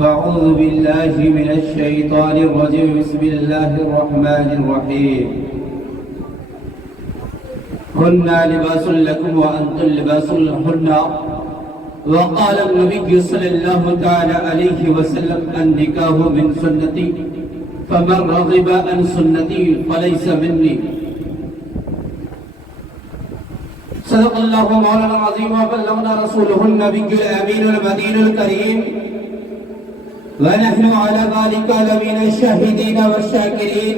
فأعوذ بالله من الشيطان الرجيم بسم الله الرحمن الرحيم هن لباس لكم وأنتم لباس لهن وقال النبي صلى الله تعالى عليه وسلم النكاح من سنتي فمن رغب عن سنتي فليس مني صدق الله مولانا العظيم وبلغنا رسوله النبي الأمين المدين الكريم ونحن على ذلك لمن الشاهدين والشاكرين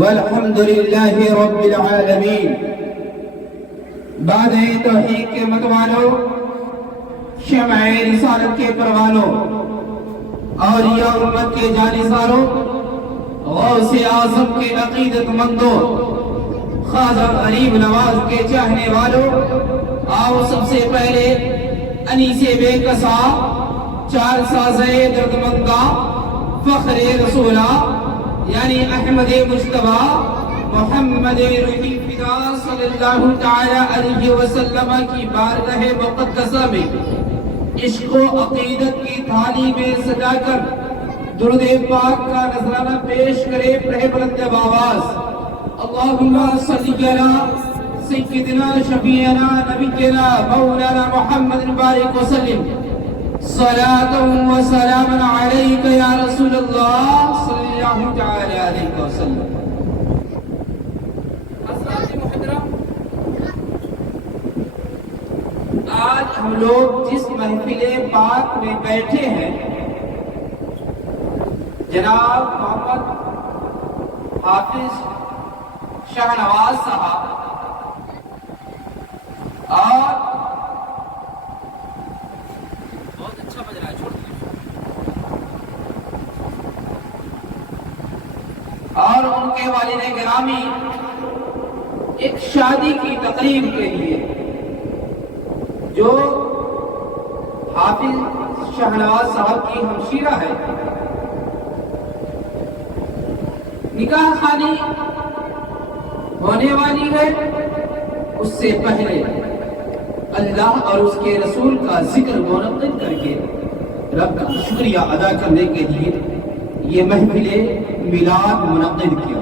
والحمد لله رب العالمين. بعد توحید کے متوالوں، شمع رسالت کے پروانوں، اولیاء امت کے جانثاروں، غوث اعظم کے عقیدت مندوں، خواجہ غریب نواز کے چاہنے والوں، آؤ سب سے پہلے انیس بے کسا، چار سازے دردمندہ، فخر رسولہ یعنی احمد مجتبیٰ محمد رفیع فدا صلی اللہ تعالی علیہ وسلم کی بارگاہ مقدسہ میں عشق و عقیدت کی تھالی میں سجا کر درود پاک کا نذرانہ پیش کرے بڑے بلند آواز اللہم صلی علی سیدنا شفیعنا نبینا مولانا محمد بارک وسلم صلاة و سلام علیک یا رسول اللہ صلی اللہ تعالی علیہ وسلم. حضرات محترم، آج ہم لوگ جس محفل پاک میں بیٹھے ہیں جناب محمد حافظ شاہ نواز صاحب اور بہت اچھا بج رہا ہے چھوڑ اور ان کے والد گرامی ایک شادی کی تقریب کے لیے جو حافظ شاہ نواز صاحب کی ہمشیرہ ہے نکاح خوانی ہونے والی ہے، اس سے پہلے اللہ اور اس کے رسول کا ذکر منعقد کر کے رب کا شکریہ ادا کرنے کے لیے یہ محفل میلاد منعقد کیا.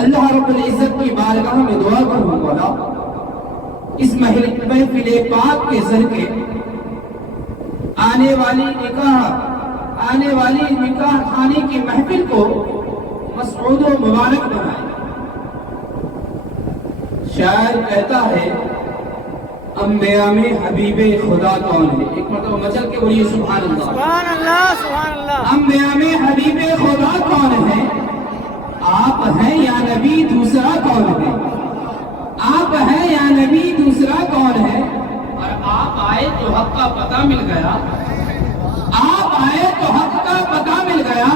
اللہ رب العزت کی بارگاہ میں دعا کروں مولا اس محفل پاک کے ذریعے آنے والی نکاح خوانی کی محفل کو مسعود و مبارک بنائے. شاعر کہتا ہے انبیاء میں حبیب خدا کون ہے؟ ایک مرتبہ مچل کے بولیے سبحان اللہ سبحان اللہ سبحان اللہ. انبیاء میں حبیب خدا کون ہے؟ آپ ہیں یا نبی دوسرا کون ہے؟ آپ ہیں یا نبی دوسرا کون ہے؟ اور آپ آئے تو حق کا پتہ مل گیا، آپ آئے تو حق کا پتہ مل گیا،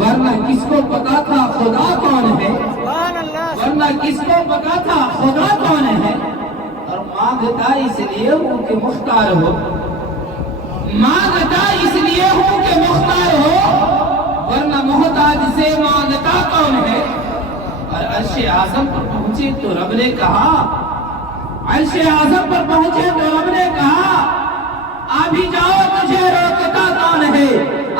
ورنہ کس کو پتا تھا خدا کون ہے؟ ورنہ کس کو پتا تھا خدا کون ہے؟ اور مانگتا اس لیے ہوں کہ مختار ہو، مانگتا اس لیے ہوں کہ مختار ہو، ورنہ محتاج سے مانگتا کون ہے؟ اور عرش اعظم پر پہنچے تو رب نے کہا، عرش اعظم پر پہنچے تو رب نے کہا ابھی جاؤ تجھے روکتا کون ہے؟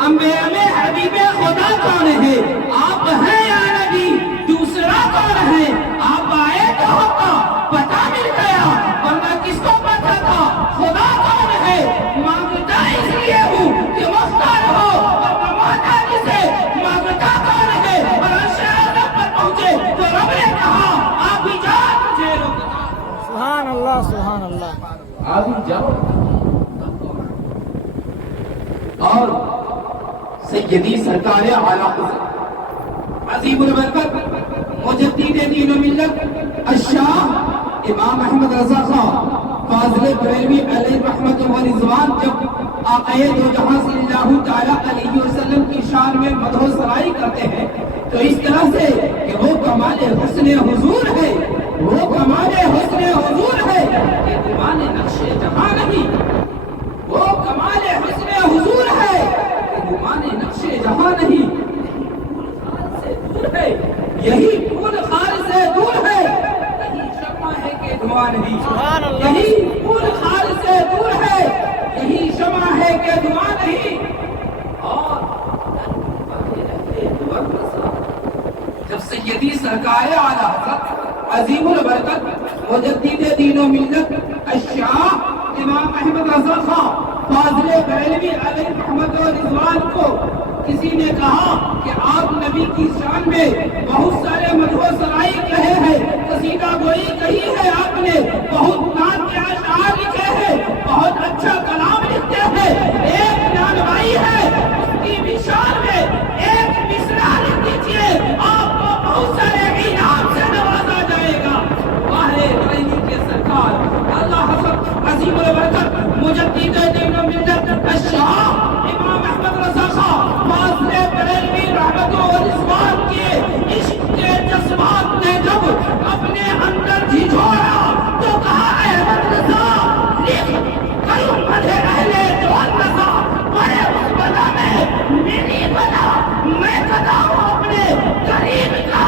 انبیاء میں حبیب خدا کون ہے؟ آپ ہیں یا نبی دوسرا کون ہے؟ آپ آئے تو ہوتا پتہ مل گیا، ورنہ کس کو پتا تھا خدا کون ہے؟ مانگتا اس لیے ہوں کہ مختار ہو، ورنہ محتاج سے مانگتا کون ہے؟ اور عرش اعظم پر پہنچے تو رب نے کہا ابھی جاؤ تجھے روکتا. سبحان اللہ سبحان اللہ. ابھی جاؤ. اور سیدی سرکار اعلیٰ عظیم البرکت مجدد دین و ملت الشاہ امام احمد رضا خان فاضل بریلوی علیہ رحمت و رضوان جب آقا دو جہاں صلی اللہ تعالی علیہ وسلم کی شان میں مدح و ثنائی کرتے ہیں تو اس طرح سے کہ وہ کمال حسن حضور ہے، وہ کمال حسن حضور ہے کہ دیوان نقش جہاں نہیں، وہ کمال حسن حضور ہے کہ دیوان نقش جہاں نہیں. یہی پھول خار سے دور ہے، یہی شمع ہے کہ دھواں نہیں. یہی پھول خار سے دور ہے، یہی شمع ہے کہ دھواں عظیم البرکت مجدد دین و ملت الشاہ امام احمد رضا خان فاضل بریلوی علیہ رحمت و رضوان کو کسی نے کہا کہ آپ نبی کی شان میں بہت سارے مدح و ثنائی کہے ہیں، قصیدہ گوئی کہی ہے آپ نے، بہت نعت کے اشعار لکھے ہیں، بہت اچھا کلام لکھتے ہیں، ایک نانوائی ہے اس کی بھی شان میں ایک مصرع لکھ دیجئے، آپ کو بہت سارے انعام سے نوازا جائے گا۔ باہر بریلی کے سرکار اللہ حضرت عظیم البرکت مجدد دین و ملت الشاہ امام احمد رضا خان فاضل بریلوی رحمت و رضوان کے عشق کے جذبات نے جب اپنے اندر جھنجھوڑا تو کہا احمد رضا لکھ کروں مدح اہل جوان رضا، بڑے اس بلا میں میری بلا، میں گدا ہوں اپنے قریب کا،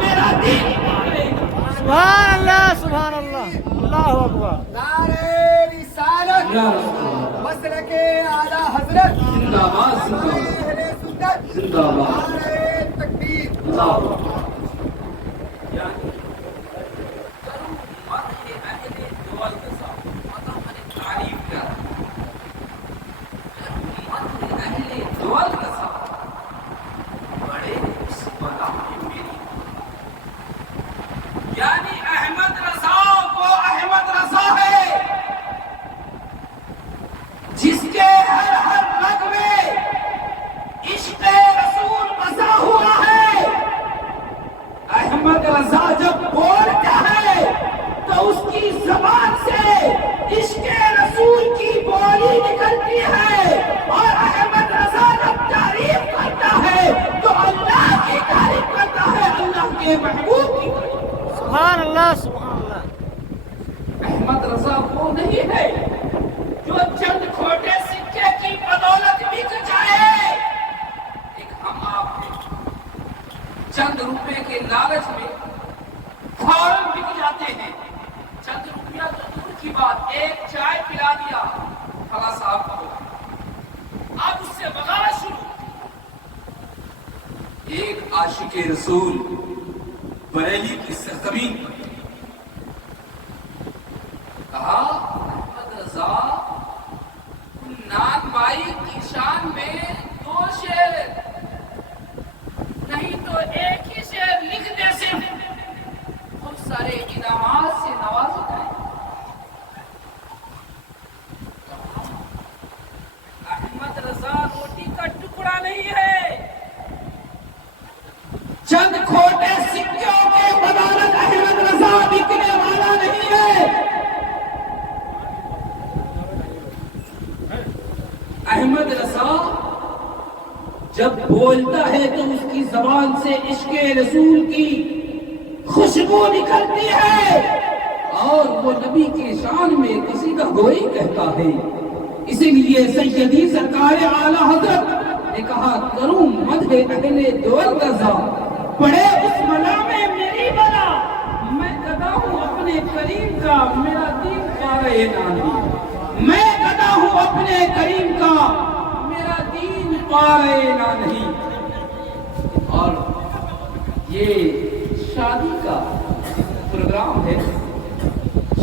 میرا دین پالے گا۔ سبحان اللہ سبحان اللہ، اللہ اکبر۔ نعرے رسالت یا رسول اللہ، مسلک اعلی حضرت زندہ باد، زندہ باد، اہل سنت، زندہ باد، نعرے تکبیر۔ اللہ اکبر۔ یعنی احمد رضا وہ احمد رضا ہے جس کے ہر ہر رگ میں عشق رسول بسا ہوا ہے۔ احمد رضا جب بولتا ہے تو اس کی زبان سے عشق رسول کی بولی نکلتی ہے، اور احمد رضا جب تعریف کرتا ہے تو اللہ کی تعریف کرتا ہے، اللہ کے محبوب کی تعریف۔ سبحان اللہ سبحان اللہ۔ احمد رضا وہ نہیں ہے جو چند کھوٹے سکے کی بدولت بک جائے۔ ایک ہم آپ ہیں، چند روپے کے لالچ میں فوراً بک جاتے ہیں، چند روپیہ تو دور کی بات، ایک چائے پلا دیا فلاں صاحب کو، اب اس سے بغاوت شروع۔ ایک عاشق رسول بریلی کی سرزمین پر کہا احمد رضا نان بائی کی شان میں دو شعر نہیں تو ایک ہی شعر لکھ دے، صرف بہت سارے انعامات سے نوازا جائے۔ احمد رضا روٹی کا ٹکڑا نہیں ہے، چند کھوٹے سکوں کے بدولت احمد رضا بکنے والا نہیں ہے۔ احمد رضا جب بولتا ہے تو اس کی زبان سے عشق رسول کی خوشبو نکلتی ہے، اور وہ نبی کے شان میں قصیدہ گوئی کہتا ہے۔ اسی لیے سیدی سرکار اعلی حضرت نے کہا کروں مدح اہل دول رضا، پڑے اس بلا میں میری بلا، میں گدا ہوں اپنے کریم کا، میرا دین پارے نانی، میں گدا ہوں اپنے کریم کا، میرا دین پارے نہ نہیں۔ اور یہ شادی کا پروگرام ہے،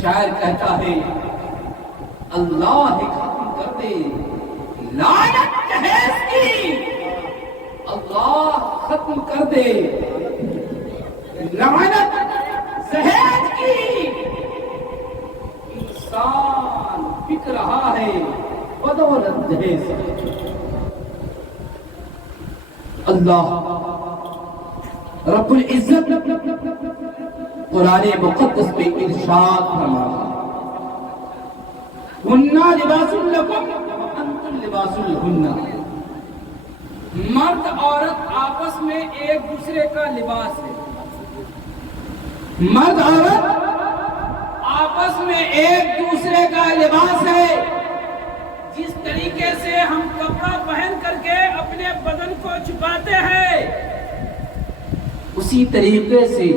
شاعر کہتا ہے اللہ ختم کر دے لعنت جہیز کی، اللہ ختم کر دے لعنت جہیز کی، انسان بک رہا ہے بدولت جہیز کی۔ اللہ رب العزت قرآن مقدس میں ارشاد فرماتا ہے ہنّا لباس لکم وانتم لباس لہن۔ مرد عورت آپس میں ایک دوسرے کا لباس ہے، مرد عورت آپس میں ایک دوسرے کا لباس ہے۔ جس طریقے سے ہم کپڑا پہن کر کے اپنے بدن کو چھپاتے ہیں، اسی طریقے سے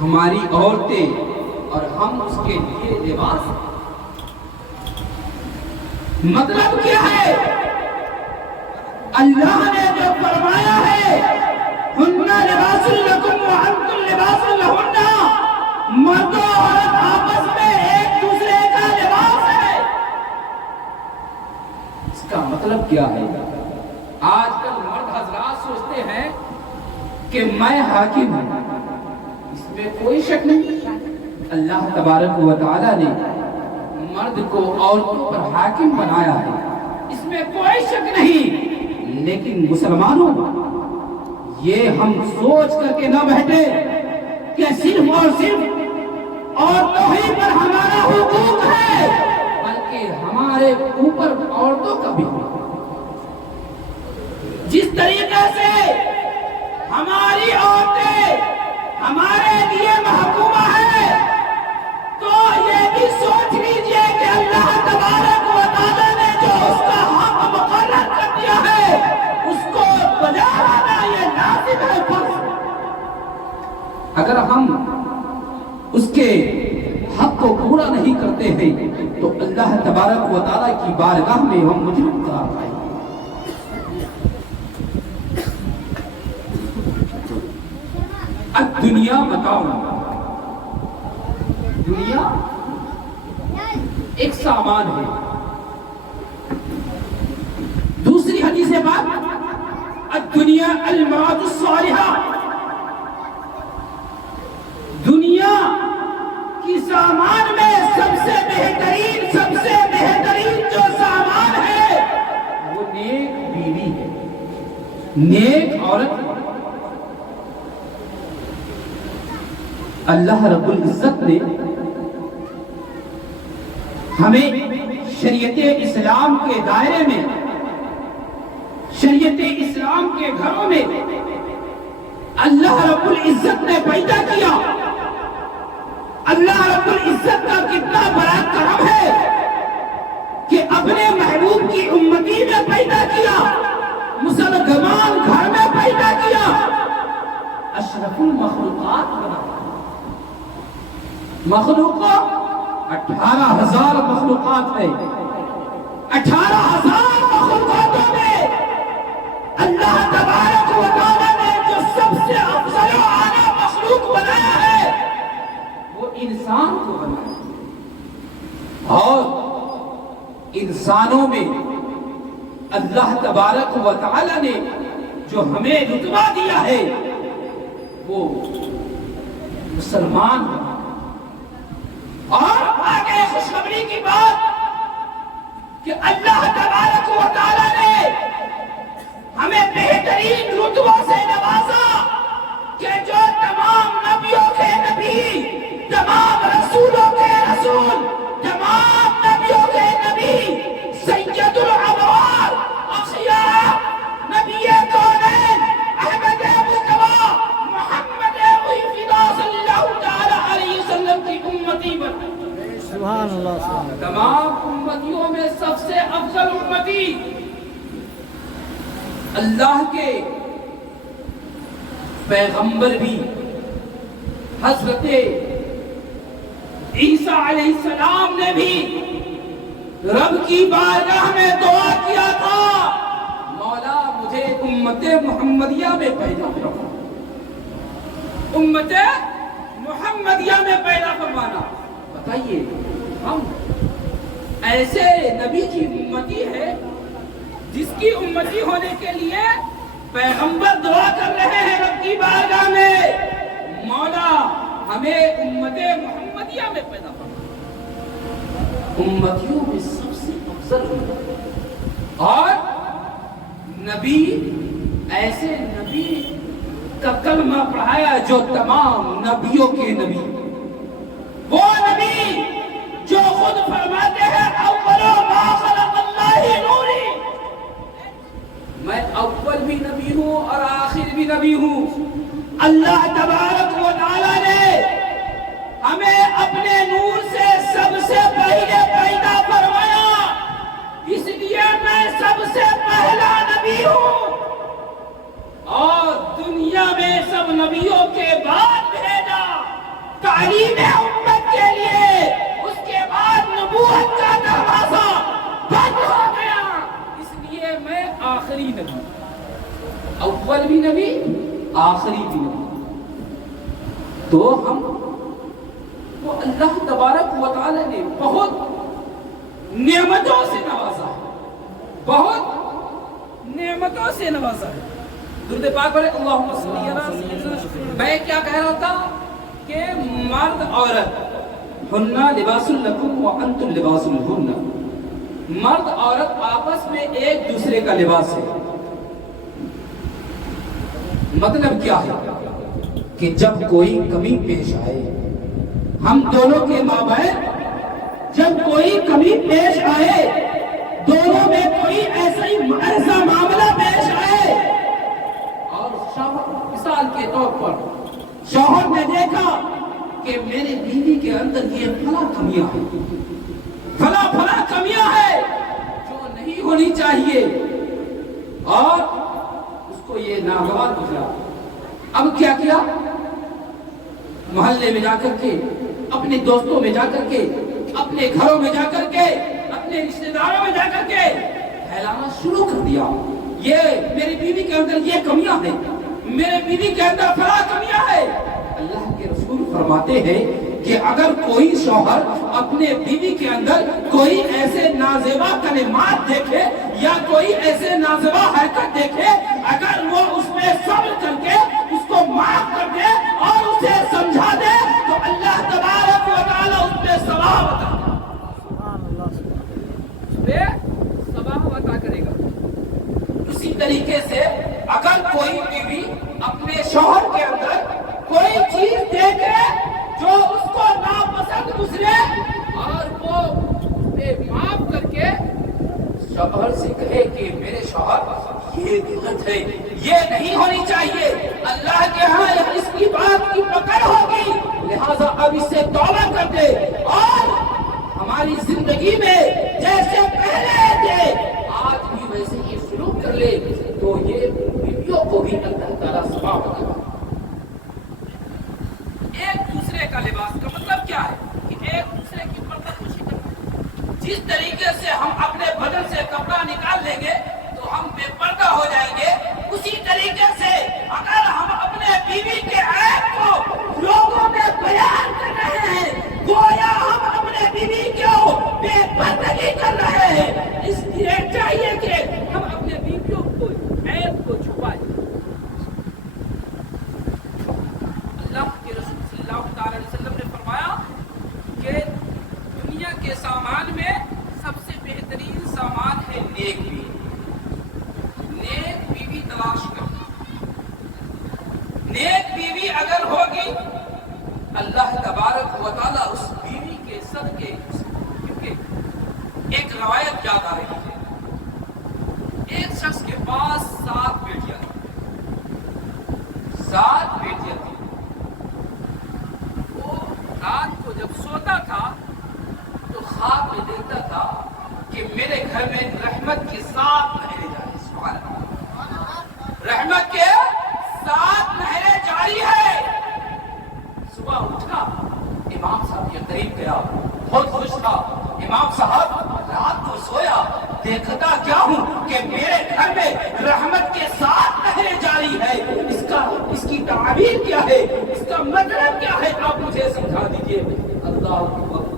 ہماری عورتیں اور ہم اس کے لیے لباس ہیں۔ مطلب کیا ہے؟ اللہ نے جو فرمایا ہے ہن لباس لکم وانتم لباس لہن، مرد و عورت آپس میں ایک دوسرے کا لباس ہے۔ اس کا مطلب کیا ہے؟ آج کل مرد حضرات سوچتے ہیں کہ میں حاکم ہوں، اس میں کوئی شک نہیں۔ اللہ تبارک و تعالیٰ نے مرد کو عورتوں پر حاکم بنایا ہے، اس میں کوئی شک نہیں۔ لیکن مسلمانوں، یہ ہم سوچ کر کے نہ بیٹھے کہ صرف اور صرف عورتوں ہی پر ہمارا حقوق ہے، بلکہ ہمارے اوپر عورتوں کا بھی حقوق ہے۔ جس طریقے سے ہماری عورتیں ہمارے لیے محکومہ ہے، تو یہ بھی سوچ لیجئے کہ اللہ تبارک و تعالیٰ نے جو اس کا حق مقرر کر دیا ہے، اس کو بجا لانا یہ لازم ہے، فرض۔ اگر ہم اس کے حق کو پورا نہیں کرتے ہیں تو اللہ تبارک و تعالیٰ کی بارگاہ میں ہم مجرم قرار پائیں گے۔ دنیا بتاؤ، دنیا ایک سامان ہے۔ دوسری حدیث بات، الدنیا المرأة الصالحہ، دنیا کی سامان میں سب سے بہترین جو سامان ہے وہ نیک بیوی ہے، نیک عورت۔ اللہ رب العزت نے ہمیں شریعت اسلام کے دائرے میں، شریعت اسلام کے گھروں میں اللہ رب العزت نے پیدا کیا۔ اللہ رب العزت کا کتنا بڑا کرم ہے کہ اپنے محبوب کی امتی میں پیدا کیا، مسلمان گھر میں پیدا کیا، اشرف المخلوقات بنا۔ مخلوقات 18,000 مخلوقات ہے، 18,000 مخلوقاتوں میں اللہ تبارک و تعالیٰ نے جو سب سے افضل و اعلیٰ مخلوق بنایا ہے وہ انسان کو بنایا، اور انسانوں میں اللہ تبارک و تعالیٰ نے جو ہمیں رتبہ دیا ہے وہ مسلمان بنا۔ اور آگے خوشخبری کی بات کہ اللہ تبارک و تعالیٰ نے ہمیں بہترین رتبوں سے نوازا کہ جو تمام نبیوں کے نبی، تمام رسولوں کے رسول، تمام نبیوں کے نبی، سید الابرار اخیار نبی کونین احمد مصطفیٰ محمد فدا صلی اللہ تعالی علیہ وسلم کی امتی بنا۔ سبحان اللہ، سبحان اللہ۔ تمام امتیوں میں سب سے افضل امتی اللہ کے پیغمبر بھی حضرت عیسیٰ علیہ السلام نے بھی رب کی بارگاہ میں دعا کیا تھا، مولا مجھے امت محمدیہ میں پیدا فرما، امت محمدیہ میں پیدا فرمانا۔ بتائیے، ہم ایسے نبی کی امتی ہے جس کی امتی ہونے کے لیے پیغمبر دعا کر رہے ہیں رب کی بارگاہ میں، مولا ہمیں امت محمدیہ میں پیدا فرما، امتیوں میں سب سے افضل ہو۔ اور نبی، ایسے نبی کا کلمہ پڑھایا جو تمام نبیوں کے نبی، وہ نبی جو خود فرماتے ہیں اول ما خلق اللہ نوری، میں اول بھی نبی ہوں اور آخر بھی نبی ہوں۔ اللہ تبارک و تعالی نے ہمیں اپنے نور سے سب سے پہلے پیدا فرمایا، اس لیے میں سب سے پہلا نبی ہوں، اور دنیا میں سب نبیوں کے بعد بھیجا تعلیم امت کے لیے، اس کے بعد نبوت کا دروازہ بند ہو گیا، اس لیے میں آخری نبی، اول بھی نبی آخری بھی نہیں. تو ہم وہ اللہ تبارک و تعالی نے بہت نعمتوں سے نوازا ہے, بہت نعمتوں سے نوازا ہے. درود پاک پڑھے اللہم صلی علی سیدنا. میں کیا کہہ رہا تھا کہ مرد عورت ہننا لباس لکم وانتم لباس لہن, مرد عورت آپس میں ایک دوسرے کا لباس ہے. مطلب کیا ہے کہ جب کوئی کمی پیش آئے ہم دونوں کے مابین, جب کوئی کمی پیش آئے, دونوں میں کوئی ایسا معاملہ پیش آئے اور شوہر مثال کے طور پر شوہر نے دیکھا کہ میرے بیوی کے اندر یہ فلاں کمیاں ہیں, فلاں کمیاں ہیں جو نہیں ہونی چاہیے, اور اس کو یہ ناگوار گزرا. اب کیا کیا, محلے میں جا کر کے, اپنے دوستوں میں جا کر کے, اپنے گھروں میں جا کر کے, اپنے رشتہ داروں میں جا کر کے پھیلانا شروع کر دیا. یہ میری بیوی کے اندر یہ کمیاں ہیں, میرے بیوی کے اندر فلاں کمیاں ہیں. اللہ کے رسول فرماتے ہیں کہ اگر کوئی شوہر اپنے بیوی کے اندر کوئی ایسے نازیبا کلمات دیکھے یا کوئی ایسے نازیبا حرکت دیکھے, اگر وہ اس پہ صبر کر کے اس کو معاف کر دے اور اسے سمجھا دے تو اللہ تبارک و تعالی اس پہ ثواب عطا کرے گا. اسی طریقے سے اگر کوئی بیوی اپنے شوہر کے اندر کوئی چیز دیکھے جو اس کو ناپسند گزرے اور وہ اسے معاف کر کے شوہر سے کہے کہ میرے شوہر یہ غلط ہے, یہ نہیں ہونی چاہیے, اللہ کے ہاں اس کی بات کی پکڑ ہوگی, لہذا اب اس سے توبہ کر دے اور ہماری زندگی میں جیسے پہلے تھے آج بھی ویسے ہی سلوک کر لے, تو یہ بیویوں کو بھی اللہ تعالیٰ ثواب عطا کرے. ایک دوسرے کا لباس کا مطلب کیا ہے کہ ایک دوسرے کی پردہ پوشی کرنا. جس طریقے سے ہم اپنے بدن سے کپڑا نکال لیں گے تو ہم بے پردہ ہو جائیں گے, اسی طریقے سے اگر ہم اپنے بیوی کے عیب کو لوگوں میں بیان کر رہے ہیں, گویا ہم اپنے بیوی کو بے پردگی کر رہے ہیں. اس لیے چاہیے کہ ہم اپنے بیویوں کو عیب کو چھپائیں. اللہ کے رسول صلی اللہ تعالی علیہ وسلم نے فرمایا کہ دنیا کے سامان میں سب سے بہترین سامان ہے نیک بیوی. نیک بیوی تلاش کرنا. نیک بیوی اگر ہوگی اللہ تبارک و تعالی اس بیوی کے صدقے, کیونکہ ایک روایت یاد آ رہی ہے, ایک شخص کے پاس 7 بیٹیاں تھیں. وہ رات کو جب سوتا تھا تو خواب میں دیکھتا تھا کہ میرے گھر میں رحمت کی 7 نہریں جاری. سبحان اللہ, رحمت کے 7 نہریں جاری ہے. صبح اٹھا, امام صاحب کے قریب گیا, بہت خوش تھا. امام صاحب رات کو سویا, دیکھتا کیا ہوں کہ میرے گھر میں رحمت کے 7 نہریں جاری ہے. اس کی تعبیر کیا ہے, اس کا مطلب کیا ہے, آپ مجھے سمجھا دیجئے. اللہ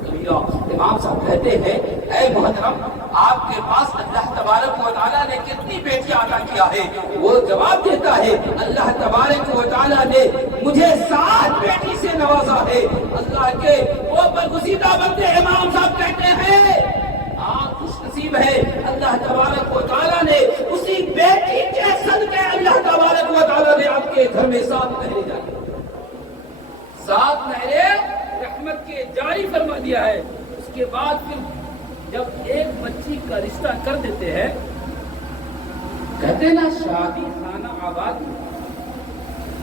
کبیرہ. امام صاحب کہتے ہیں اے محترم, آپ کے پاس اللہ تبارک و تعالیٰ نے کتنی بیٹیاں عطا کیا ہے؟ وہ جواب دیتا ہے اللہ تبارک و تعالیٰ نے مجھے 7 بیٹی سے نوازا ہے. اللہ کے وہ برگزیدہ بندے امام صاحب کہتے ہیں آپ خوش نصیب ہے, اللہ تبارک و تعالیٰ نے اسی بیٹی کے صدقے اللہ تبارک و تعالیٰ نے آپ کے گھر میں 7 نہریں جاری, 7 نہریں رحمت کے جاری فرما دیا ہے. اس کے بعد پھر جب ایک بچی کا رشتہ کر دیتے ہیں, کہتے ہیں نا شادی خانہ آبادی,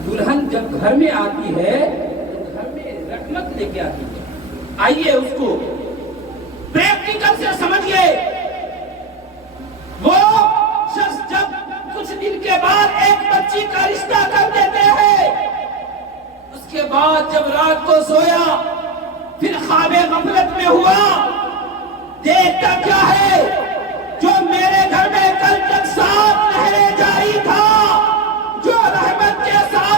دلہن جب گھر میں آتی ہے تو گھر میں رحمت لے کے آتی ہے. آئیے اس کو پریکٹیکل سے سمجھیے. وہ شخص جب کچھ دن کے بعد ایک بچی کا رشتہ کر دیتے ہیں, اس کے بعد جب رات کو سویا پھر خواب غفلت میں ہوا, دیکھتا کیا ہے جو میرے گھر میں کل تک 7 نہریں جاری تھا, جو رحمت کے ساتھ